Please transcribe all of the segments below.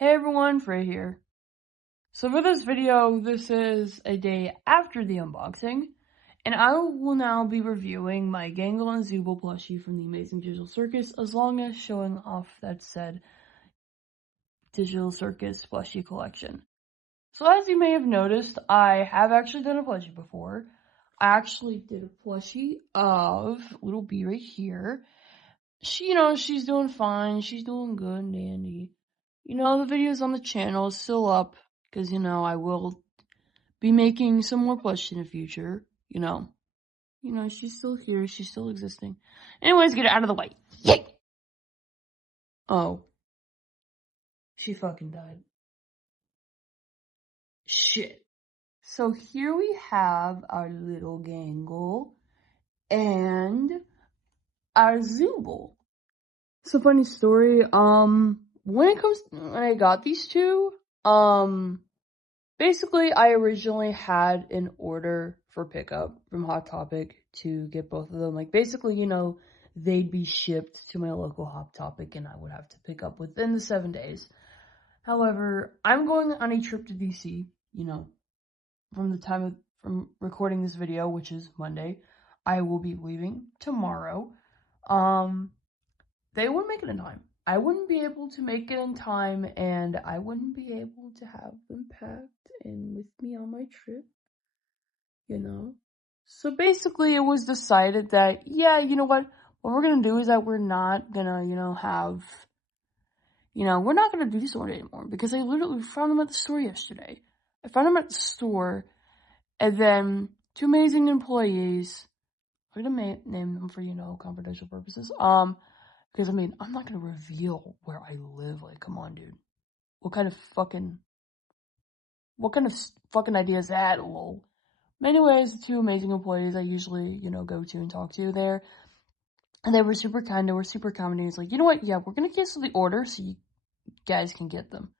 Hey everyone, Frey here. So for this video, this is a day after the unboxing, and I will now be reviewing my Gangle and Zooble plushie from the Amazing Digital Circus, as long as showing off that said Digital Circus plushie collection. So as you may have noticed, I have actually done a plushie before. I actually did a plushie of little B right here. She's doing fine, she's doing good and dandy. The video's on the channel is still up, because, I will be making some more plush in the future, she's still here, she's still existing. Anyways, get it out of the way. Yay! Oh. She fucking died. Shit. So here we have our little Gangle and our Zooble. It's a funny story, when I got these two, basically, I originally had an order for pickup from Hot Topic to get both of them. Like, basically, they'd be shipped to my local Hot Topic and I would have to pick up within the 7 days. However, I'm going on a trip to DC, from recording this video, which is Monday. I will be leaving tomorrow. They wouldn't make it in time. I wouldn't be able to make it in time, and I wouldn't be able to have them packed and with me on my trip, So basically, it was decided that, yeah, you know what we're gonna do is that we're not gonna, we're not gonna do this order anymore, because I literally found them at the store yesterday. I found them at the store, and then 2 amazing employees, I'm gonna name them for, confidential purposes, because, I'm not gonna reveal where I live. Like, come on, dude. What kind of fucking idea is that, lol? But anyways, the 2 amazing employees I usually, go to and talk to there. And they were super kind, they were super accommodating. It's like, you know what, yeah, we're gonna cancel the order so you guys can get them.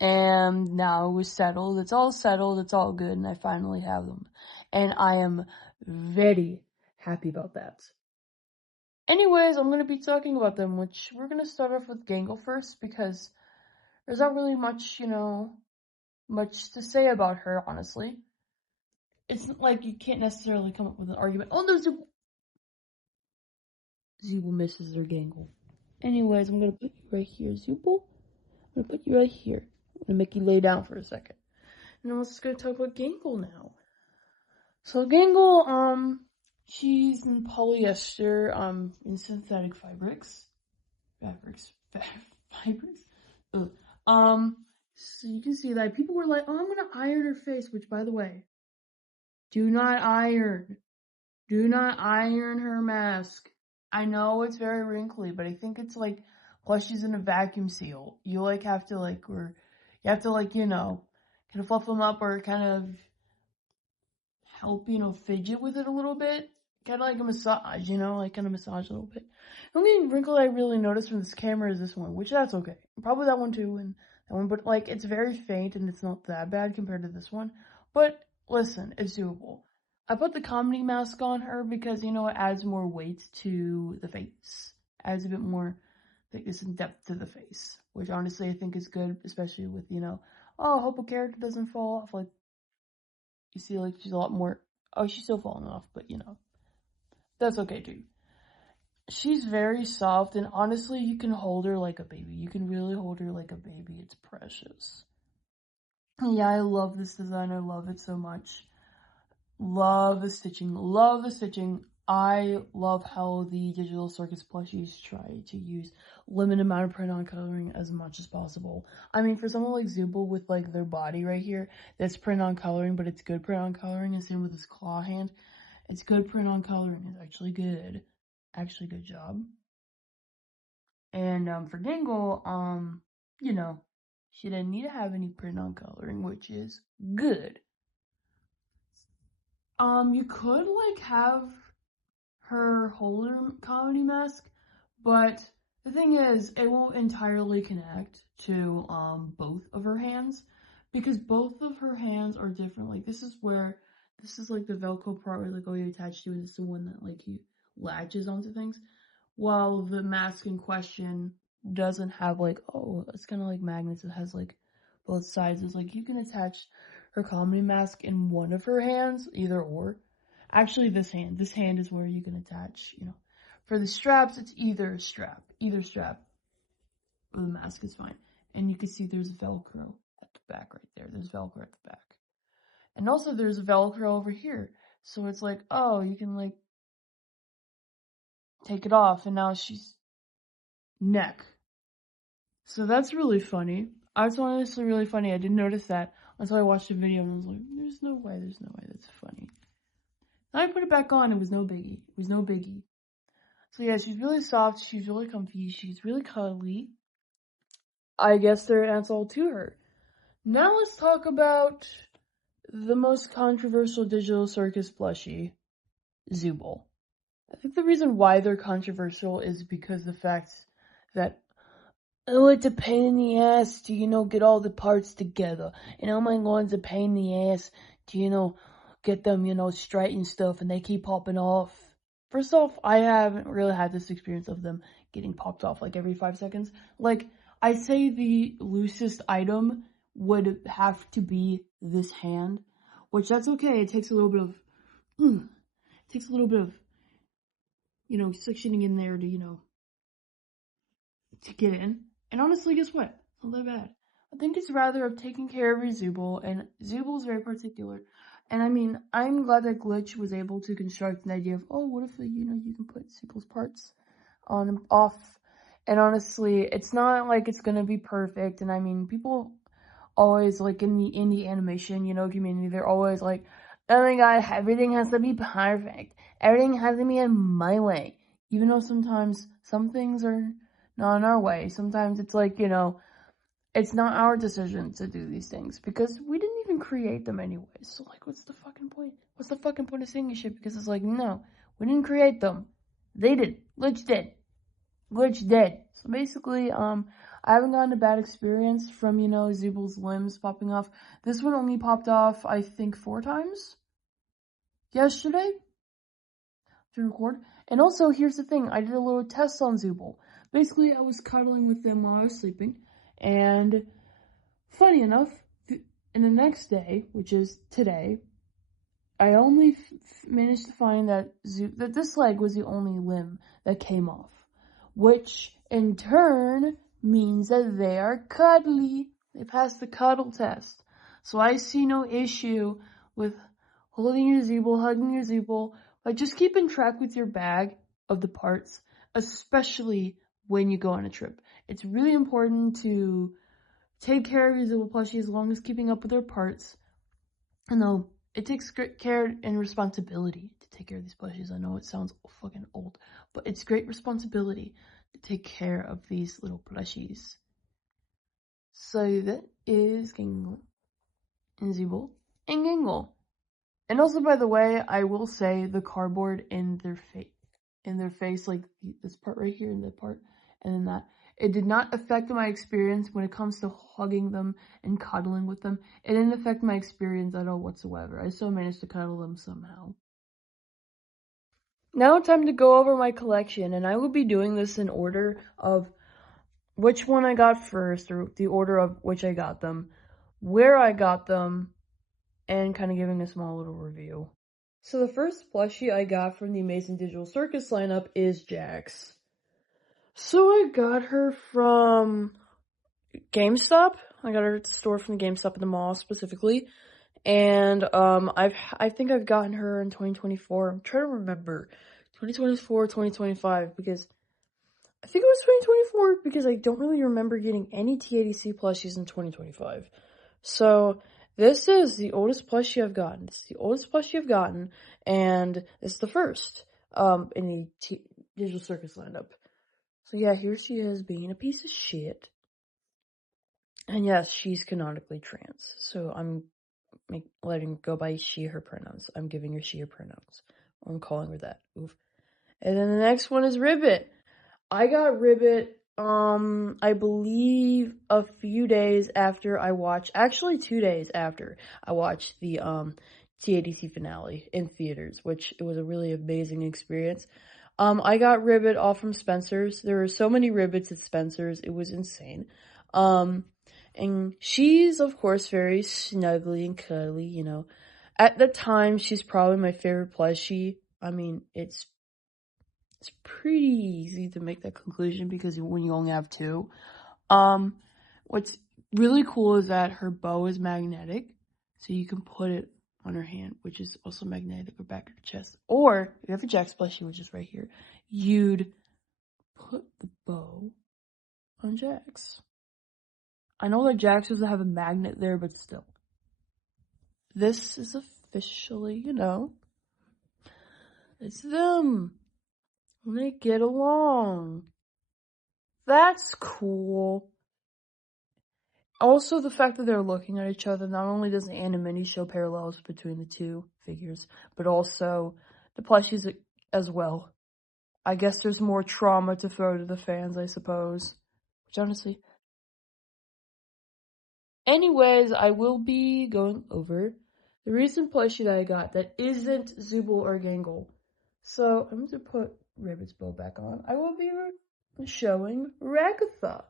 And now it was settled, it's all settled, it's all good, and I finally have them. And I am very happy about that. Anyways, I'm gonna be talking about them, which we're gonna start off with Gangle first, because there's not really much, much to say about her, honestly. It's not like you can't necessarily come up with an argument. Oh, no, Zooble misses their Gangle. Anyways, I'm gonna put you right here, Zooble. I'm gonna put you right here. I'm gonna make you lay down for a second. And then we're just gonna talk about Gangle now. So Gangle, she's in polyester, in synthetic fabrics. Fabrics? Ugh. So you can see that people were like, oh, I'm gonna iron her face, which, by the way, do not iron. Do not iron her mask. I know it's very wrinkly, but I think it's like plushies in a vacuum seal. You have to kind of fluff them up, or kind of help, fidget with it a little bit. Kind of like a massage, kind of massage a little bit. The only wrinkle I really noticed from this camera is this one, which that's okay. Probably that one too, and that one, but it's very faint and it's not that bad compared to this one. But listen, it's doable. I put the comedy mask on her because, it adds more weight to the face. Adds a bit more thickness and depth to the face, which honestly I think is good, especially with, I hope a character doesn't fall off. Like, you see, she's a lot more, she's still falling off, but, that's okay too. She's very soft, and honestly, you can hold her like a baby. You can really hold her like a baby. It's precious. Yeah, I love this design. I love it so much. Love the stitching. Love the stitching. I love how the Digital Circus plushies try to use limited amount of print-on coloring as much as possible. For someone like Zooble with, their body right here, that's print-on coloring, but it's good print-on coloring, and same with his claw hand. It's good print-on coloring. It's actually good. Actually, good job. And, for Gangle, she didn't need to have any print-on coloring, which is good. You could, have her holder comedy mask, but the thing is, it won't entirely connect to, both of her hands, because both of her hands are different. This is the Velcro part where, you attach to it. It's the one that, he latches onto things, while the mask in question doesn't have like, oh, it's kind of like magnets. It has like both sides. It's like you can attach her comedy mask in one of her hands, either or. Actually, this hand is where you can attach, you know. For the straps, it's either strap. Or the mask is fine. And you can see there's Velcro at the back right there. There's Velcro at the back. And also there's Velcro over here. So it's like, oh, you can like take it off, and now she's neck. So that's really funny. It's honestly really funny. I didn't notice that until I watched the video and I was like, there's no way that's funny. Then I put it back on, it was no biggie. So yeah, she's really soft, she's really comfy, she's really cuddly. I guess that's all to her. Now let's talk about the most controversial digital circus plushie, Zooble. I think the reason why they're controversial is because the fact that, oh, it's a pain in the ass to, you know, get all the parts together. And oh my god, it's a pain in the ass to, you know, get them, you know, straight and stuff, and they keep popping off. First off, I haven't really had this experience of them getting popped off like every 5 seconds. Like, I'd say the loosest item would have to be this hand, which that's okay. It takes a little bit of, you know, suctioning in there to, you know, to get in. And honestly, guess what? It's not that bad. I think it's rather of taking care of your Zooble, and Zooble is very particular. And I mean, I'm glad that Glitch was able to construct an idea of, oh, what if, you know, you can put Zooble's parts on and off. And honestly, it's not like it's gonna be perfect. And I mean, people always, like, in the indie animation, you know, community, they're always like, oh my god, everything has to be perfect. Everything has to be in my way. Even though sometimes some things are not in our way. Sometimes it's like, you know, it's not our decision to do these things because we didn't even create them anyway. So, like, what's the fucking point? What's the fucking point of saying shit? Because it's like, no, we didn't create them. They did. Glitch did. So basically, I haven't gotten a bad experience from, you know, Zooble's limbs popping off. This one only popped off, I think, 4 times yesterday to record. And also, here's the thing. I did a little test on Zooble. Basically, I was cuddling with them while I was sleeping. And funny enough, in the next day, which is today, I only managed to find that this leg was the only limb that came off, which in turn means that they are cuddly. They passed the cuddle test. So I see no issue with holding your Zooble, hugging your Zooble, but just keeping track with your bag of the parts, especially when you go on a trip. It's really important to take care of your Zooble plushie as long as keeping up with their parts. I know it takes great care and responsibility to take care of these plushies. I know it sounds fucking old, but it's great responsibility to take care of these little plushies. So that is Gangle and Zooble and Gangle. And also, by the way, I will say the cardboard in their face, like this part right here and that part, and then that. It did not affect my experience when it comes to hugging them and cuddling with them. It didn't affect my experience at all whatsoever. I still managed to cuddle them somehow. Now time to go over my collection, and I will be doing this in order of which one I got first, or the order of which I got them, where I got them, and kind of giving a small little review. So the first plushie I got from the Amazing Digital Circus lineup is Jax. So I got her from GameStop. I got her at the store from the GameStop at the mall specifically. And I think I've gotten her in 2024. I'm trying to remember. 2024, 2025, because I think it was 2024 because I don't really remember getting any TADC plushies in 2025. So this is the oldest plushie I've gotten. This is the oldest plushie I've gotten, and it's the first in the Digital Circus lineup. So yeah, here she is being a piece of shit. And yes, she's canonically trans. So I'm letting go by she, her pronouns. I'm giving her she, her pronouns. I'm calling her that. Oof. And then the next one is Ribbit. I got Ribbit, I believe a few days after I watched, actually 2 days after I watched the, TADC finale in theaters, which it was a really amazing experience. I got Ribbit off from Spencer's. There were so many Ribbits at Spencer's, it was insane. And she's, of course, very snuggly and cuddly, you know. At the time, she's probably my favorite plushie. I mean, it's pretty easy to make that conclusion because when you only have two. What's really cool is that her bow is magnetic, so you can put it on her hand, which is also magnetic, or back of her chest. Or, if you have a Jax plushie, which is right here, you'd put the bow on Jax. I know that Jax doesn't have a magnet there, but still. This is officially, you know, it's them. And they get along. That's cool. Also, the fact that they're looking at each other, not only does the anime show parallels between the two figures, but also the plushies as well. I guess there's more trauma to throw to the fans, I suppose. Which honestly. Anyways, I will be going over the recent plushie that I got that isn't Zooble or Gangle. So, I'm going to put Ribbit's bow back on. I will be showing Ragatha.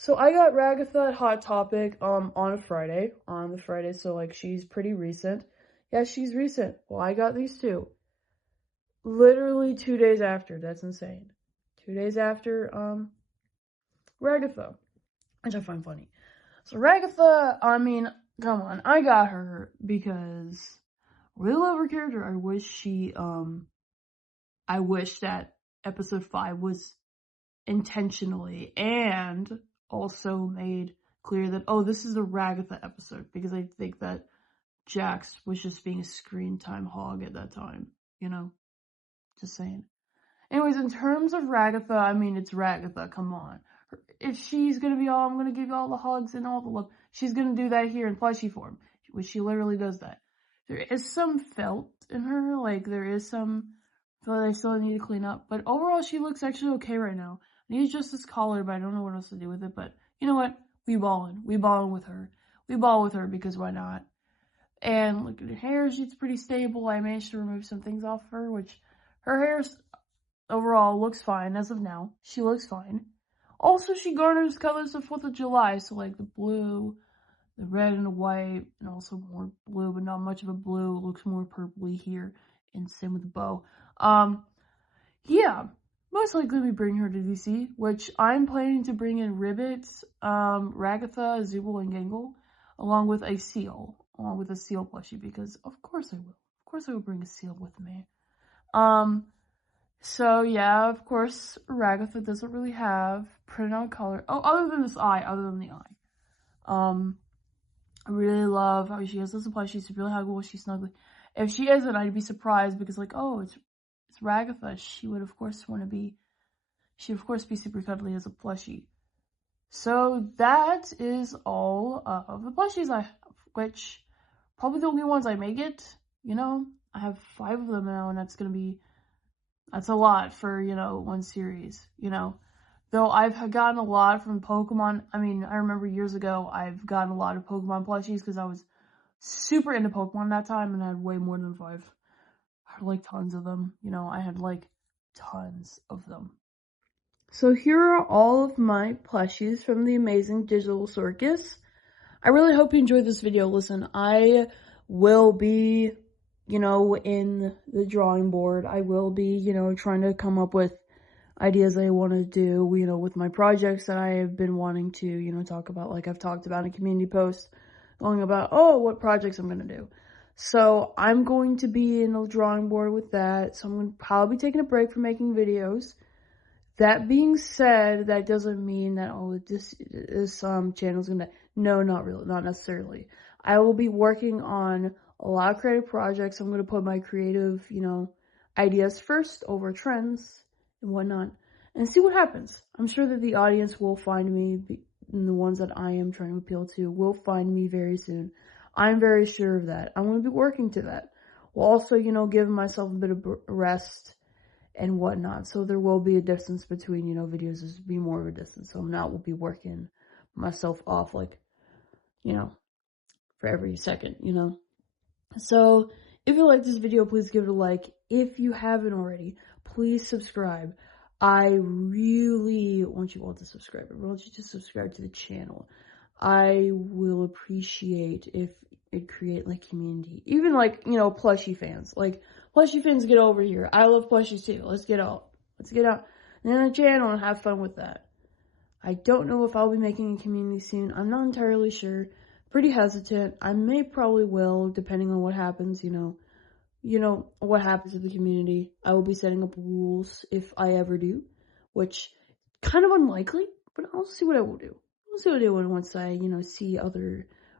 So I got Ragatha at Hot Topic on the Friday, so like she's pretty recent. Yeah, she's recent. Well, I got these two. Literally 2 days after. That's insane. 2 days after Ragatha, which I find funny. So Ragatha, I mean, come on, I got her because I really love her character. I wish that episode 5 was intentionally and also made clear that, oh, this is a Ragatha episode, because I think that Jax was just being a screen time hog at that time, you know? Just saying. Anyways, in terms of Ragatha, I mean, it's Ragatha, come on. If she's gonna be all, I'm gonna give you all the hugs and all the love, she's gonna do that here in plushie form, which she literally does that. There is some felt in her, like, there is some felt I still need to clean up, but overall, she looks actually okay right now. I need to adjust this collar, but I don't know what else to do with it, but you know what? We ballin' with her. We ball with her because why not? And look at her hair, she's pretty stable. I managed to remove some things off her, which her hair overall looks fine as of now. She looks fine. Also, she garners colors of 4th of July, so like the blue, the red and the white, and also more blue, but not much of a blue. It looks more purpley here, and same with the bow. Yeah, most likely we bring her to DC, which I'm planning to bring in Ribbits, Ragatha, Zooble, and Gangle, along with a seal plushie, because of course I will. Of course I will bring a seal with me. So yeah, of course, Ragatha doesn't really have printed on color. Oh, other than the eye. I really love how she has this plushie. She's really huggable. She's snuggly. If she isn't, I'd be surprised because like, oh, it's Ragatha. She would of course be super cuddly as a plushie. So that is all of the plushies I have, which probably the only ones I may get. You know, I have 5 of them now, and that's a lot for, you know, one series, you know. Though I've gotten a lot from Pokemon. I mean, I remember years ago, I've gotten a lot of Pokemon plushies because I was super into Pokemon that time, and I had way more than 5. I had like tons of them, you know, I had like tons of them. So here are all of my plushies from the amazing Digital Circus. I really hope you enjoyed this video. Listen, I will be, you know, in the drawing board. I will be, you know, trying to come up with ideas I want to do, you know, with my projects that I have been wanting to, you know, talk about, like I've talked about in community posts, going about, oh, what projects I'm going to do. So I'm going to be in the drawing board with that. So I'm going to probably be taking a break from making videos. That being said, that doesn't mean that, oh, this channel's gonna, no, not really, not necessarily. I will be working on a lot of creative projects. I'm gonna put my creative, you know, ideas first over trends and whatnot, and see what happens. I'm sure that the audience will find me, and the ones that I am trying to appeal to will find me very soon. I'm very sure of that. I'm gonna be working to that. While also, you know, giving myself a bit of rest and whatnot. So there will be a distance between, you know, videos. There's be more of a distance. So I'm not will be working myself off, like, you know, for every second, you know. So if you like this video, please give it a like. If you haven't already, please subscribe. I really want you all to subscribe. I want you to subscribe to the channel. I will appreciate if it create like community. Even like, you know, plushie fans. Like, plushie fans, get over here. I love plushies too. Let's get out in the channel and have fun with that. I don't know if I'll be making a community soon. I'm not entirely sure. Pretty hesitant. I probably will, depending on what happens, you know, what happens in the community. I will be setting up rules if I ever do, which kind of unlikely, but I'll see what I will do. I'll see what I do once I, you know,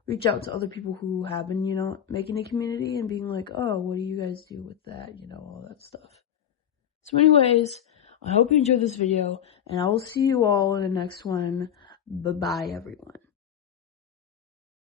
reach out to other people who have been, you know, making a community and being like, oh, what do you guys do with that? You know, all that stuff. So anyways, I hope you enjoyed this video, and I will see you all in the next one. Bye-bye, everyone.